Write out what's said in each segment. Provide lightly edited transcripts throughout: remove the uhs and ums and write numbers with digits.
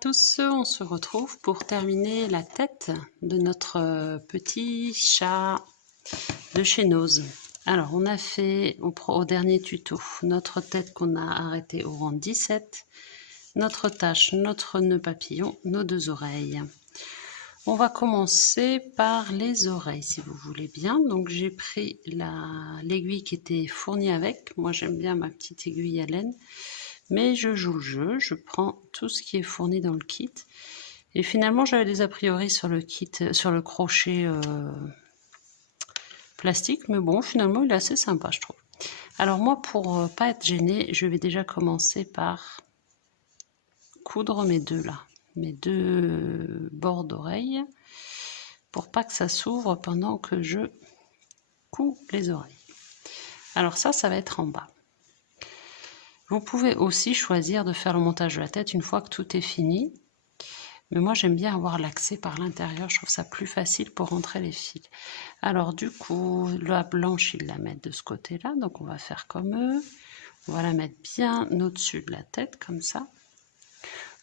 tous, on se retrouve pour terminer la tête de notre petit chat de chez Nose. Alors, on a fait au dernier tuto notre tête qu'on a arrêtée au rang 17, notre tache, notre nœud papillon, nos deux oreilles. On va commencer par les oreilles, si vous voulez bien. Donc, j'ai pris l'aiguille qui était fournie avec. Moi, j'aime bien ma petite aiguille à laine. Mais je joue le jeu, je prends tout ce qui est fourni dans le kit. Et finalement, j'avais des a priori sur le kit, sur le crochet plastique, mais bon, finalement, il est assez sympa, je trouve. Alors moi, pour pas être gênée, je vais déjà commencer par coudre mes deux bords d'oreilles, pour pas que ça s'ouvre pendant que je couds les oreilles. Alors ça va être en bas. Vous pouvez aussi choisir de faire le montage de la tête une fois que tout est fini. Mais moi, j'aime bien avoir l'accès par l'intérieur. Je trouve ça plus facile pour rentrer les fils. Alors, du coup, la blanche, ils la mettent de ce côté-là. Donc, on va faire comme eux. On va la mettre bien au-dessus de la tête, comme ça.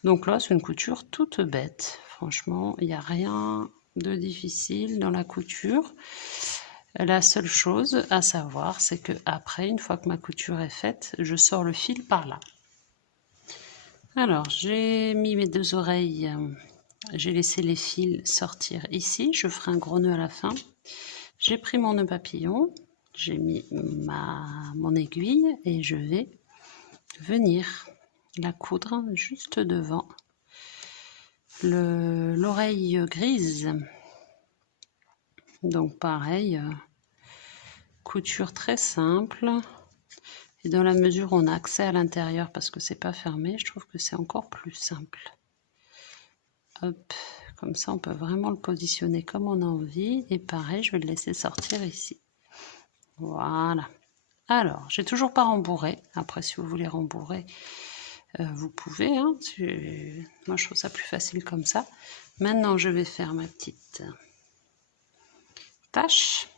Donc là, c'est une couture toute bête. Franchement, il n'y a rien de difficile dans la couture. La seule chose à savoir, c'est que après, une fois que ma couture est faite, je sors le fil par là. Alors, j'ai mis mes deux oreilles, j'ai laissé les fils sortir ici, je ferai un gros nœud à la fin. J'ai pris mon nœud papillon, j'ai mis mon aiguille et je vais venir la coudre juste devant l'oreille grise. Donc pareil, couture très simple. Et dans la mesure où on a accès à l'intérieur parce que c'est pas fermé, je trouve que c'est encore plus simple. Hop, comme ça on peut vraiment le positionner comme on a envie. Et pareil, je vais le laisser sortir ici. Voilà. Alors, j'ai toujours pas rembourré. Après, si vous voulez rembourrer, vous pouvez. Hein. Moi, je trouve ça plus facile comme ça. Maintenant, je vais faire ma petite tâche.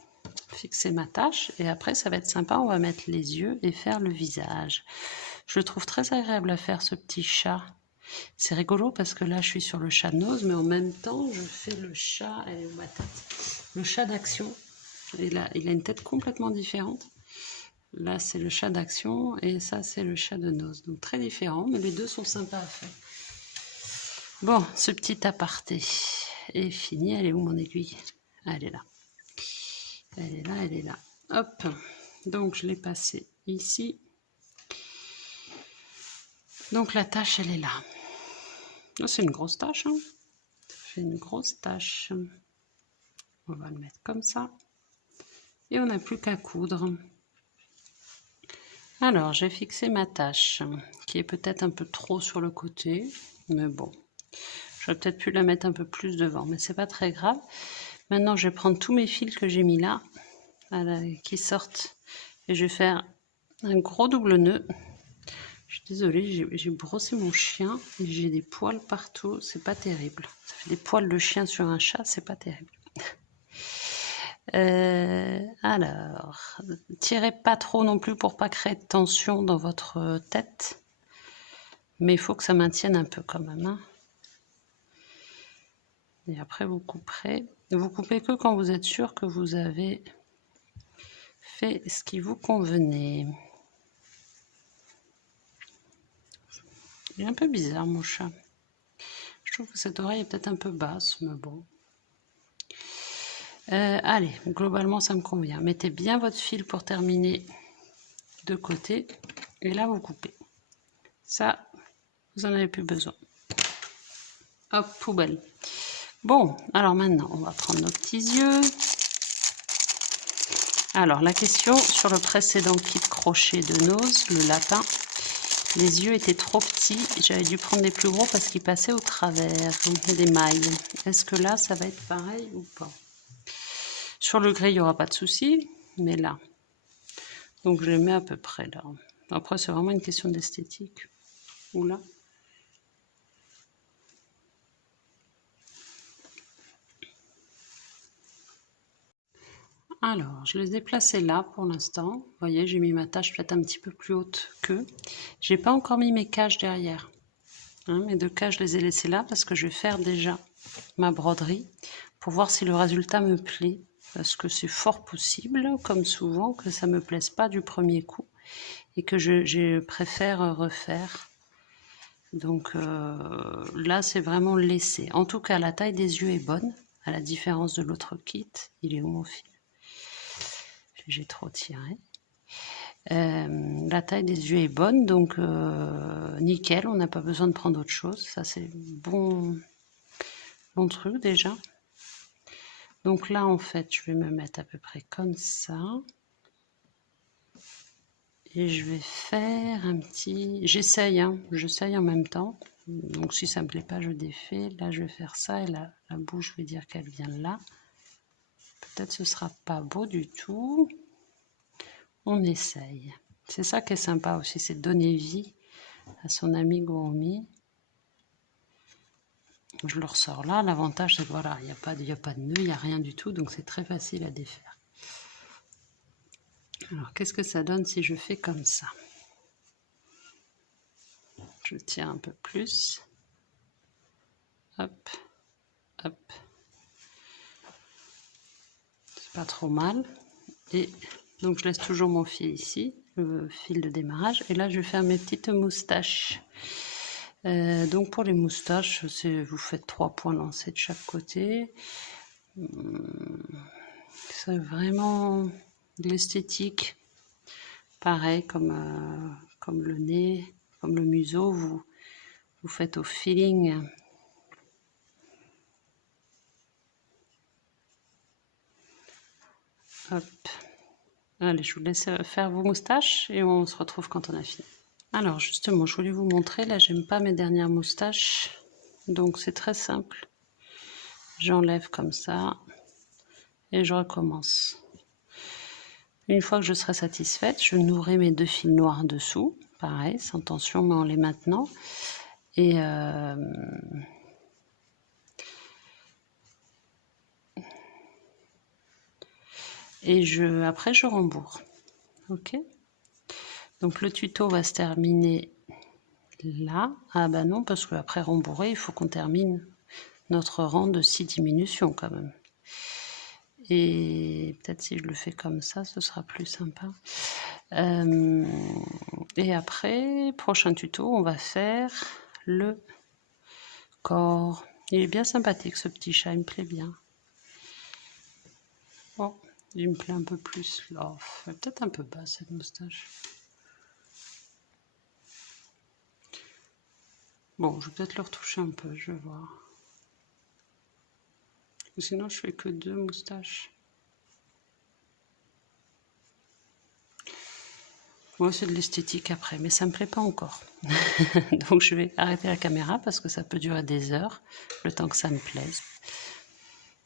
Fixer ma tâche et après ça va être sympa, on va mettre les yeux et faire le visage. Je le trouve très agréable à faire, ce petit chat. C'est rigolo parce que là je suis sur le chat de Nose, mais en même temps je fais le chat, elle est où ma tête, le chat d'action. Il a une tête complètement différente. Là c'est le chat d'action et ça c'est le chat de Nose, donc très différent, mais les deux sont sympas à faire. Bon, ce petit aparté est fini. Elle est où mon aiguille? Ah, elle est là. Elle est là, elle est là. Hop, donc je l'ai passé ici. Donc la tâche, elle est là. Oh, c'est une grosse tâche. Hein. Ça fait une grosse tâche. On va le mettre comme ça. Et on n'a plus qu'à coudre. Alors, j'ai fixé ma tâche, qui est peut-être un peu trop sur le côté. Mais bon, j'aurais peut-être pu la mettre un peu plus devant, mais c'est pas très grave. Maintenant, je vais prendre tous mes fils que j'ai mis là. Qui sortent et je vais faire un gros double nœud. Je suis désolée, j'ai brossé mon chien et j'ai des poils partout, c'est pas terrible. Ça fait des poils de chien sur un chat, c'est pas terrible. Alors, tirez pas trop non plus pour pas créer de tension dans votre tête, mais il faut que ça maintienne un peu quand même. Hein. Et après vous couperez. Vous coupez que quand vous êtes sûr que vous avez fait ce qui vous convenait. Il est un peu bizarre mon chat. Je trouve que cette oreille est peut-être un peu basse, mais bon. Allez, globalement ça me convient. Mettez bien votre fil pour terminer de côté. Et là vous coupez. Ça, vous n'en avez plus besoin. Hop, poubelle. Bon, alors maintenant on va prendre nos petits yeux. Alors la question sur le précédent kit crochet de Nose, le lapin. Les yeux étaient trop petits, j'avais dû prendre des plus gros parce qu'ils passaient au travers des mailles. Est-ce que là, ça va être pareil ou pas? Sur le gris, il n'y aura pas de souci, mais là. Donc je les mets à peu près là. Après, c'est vraiment une question d'esthétique. Ou là. Alors, je les ai placés là pour l'instant. Vous voyez, j'ai mis ma tâche peut-être un petit peu plus haute qu'eux. J'ai pas encore mis mes caches derrière. Hein, mes 2 cas, je les ai laissés là parce que je vais faire déjà ma broderie pour voir si le résultat me plaît. Parce que c'est fort possible, comme souvent, que ça ne me plaise pas du premier coup et que je préfère refaire. Donc là, c'est vraiment laissé. En tout cas, la taille des yeux est bonne, à la différence de l'autre kit. Il est où mon fil? J'ai trop tiré. La taille des yeux est bonne, donc nickel, on n'a pas besoin de prendre autre chose. Ça, c'est bon truc déjà. Donc là, en fait, je vais me mettre à peu près comme ça. Et je vais faire un petit... J'essaye, hein, j'essaye en même temps. Donc si ça ne me plaît pas, je défais. Là, je vais faire ça et la bouche, je vais dire qu'elle vient là. Peut-être ce sera pas beau du tout. On essaye. C'est ça qui est sympa aussi, c'est de donner vie à son amigurumi. Je le ressors là. L'avantage, c'est que voilà, il n'y a pas de nœud, il n'y a rien du tout. Donc c'est très facile à défaire. Alors, qu'est-ce que ça donne si je fais comme ça? Je tire un peu plus. Hop, hop. C'est pas trop mal. Et donc, je laisse toujours mon fil ici, le fil de démarrage. Et là, je vais faire mes petites moustaches. Donc, pour les moustaches, vous faites 3 points lancés de chaque côté. C'est vraiment de l'esthétique. Pareil, comme le nez, comme le museau, vous faites au feeling. Hop. Allez, je vous laisse faire vos moustaches et on se retrouve quand on a fini. Alors justement, je voulais vous montrer, là j'aime pas mes dernières moustaches, donc c'est très simple. J'enlève comme ça et je recommence. Une fois que je serai satisfaite, je nouerai mes 2 fils noirs dessous, pareil, sans tension mais en les maintenant. Et après je rembourre. Ok. Donc le tuto va se terminer là. Ah bah non, parce qu'après rembourrer, il faut qu'on termine notre rang de 6 diminutions quand même. Et peut-être si je le fais comme ça, ce sera plus sympa. Et après, prochain tuto, on va faire le corps. Il est bien sympathique ce petit chat, il me plaît bien. Oh, il me plaît un peu plus là. Peut-être un peu bas cette moustache. Bon, je vais peut-être le retoucher un peu, je vais voir. Sinon, je fais que 2 moustaches. Moi, c'est de l'esthétique après, mais ça me plaît pas encore. Donc, je vais arrêter la caméra parce que ça peut durer des heures, le temps que ça me plaise.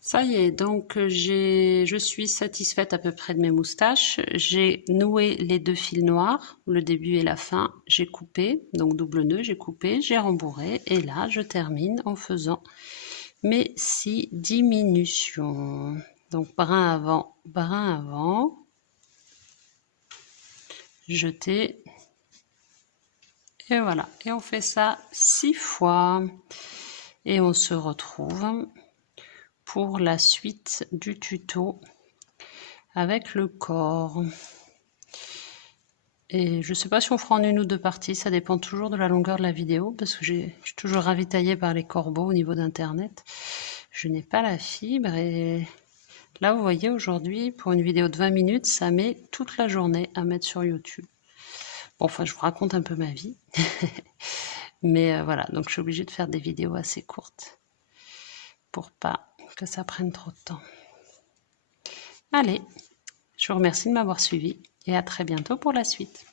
Ça y est, donc je suis satisfaite à peu près de mes moustaches. J'ai noué les 2 fils noirs, le début et la fin. J'ai coupé, donc double nœud, j'ai coupé, j'ai rembourré. Et là, je termine en faisant mes 6 diminutions. Donc, brin avant, jeter. Et voilà, et on fait ça 6 fois. Et on se retrouve pour la suite du tuto avec le corps. Et je ne sais pas si on fera en 1 ou 2 parties, ça dépend toujours de la longueur de la vidéo, parce que je suis toujours ravitaillée par les corbeaux au niveau d'internet. Je n'ai pas la fibre et là vous voyez aujourd'hui pour une vidéo de 20 minutes ça met toute la journée à mettre sur YouTube. Bon, enfin je vous raconte un peu ma vie. Mais voilà, donc je suis obligée de faire des vidéos assez courtes pour pas que ça prenne trop de temps. Allez, je vous remercie de m'avoir suivi et à très bientôt pour la suite.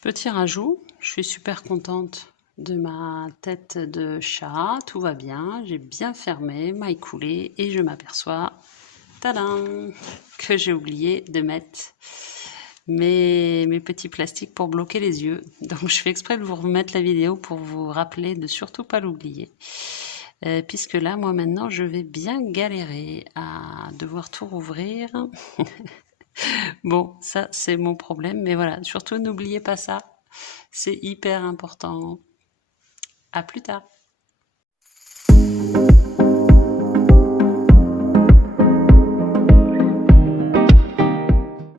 Petit rajout, je suis super contente de ma tête de chat, tout va bien, j'ai bien fermé, maille coulée et je m'aperçois, tadam, que j'ai oublié de mettre mes petits plastiques pour bloquer les yeux. Donc je fais exprès de vous remettre la vidéo pour vous rappeler de surtout pas l'oublier. Puisque là, moi maintenant, je vais bien galérer à devoir tout rouvrir. Bon, ça c'est mon problème, mais voilà, surtout n'oubliez pas ça, c'est hyper important. À plus tard.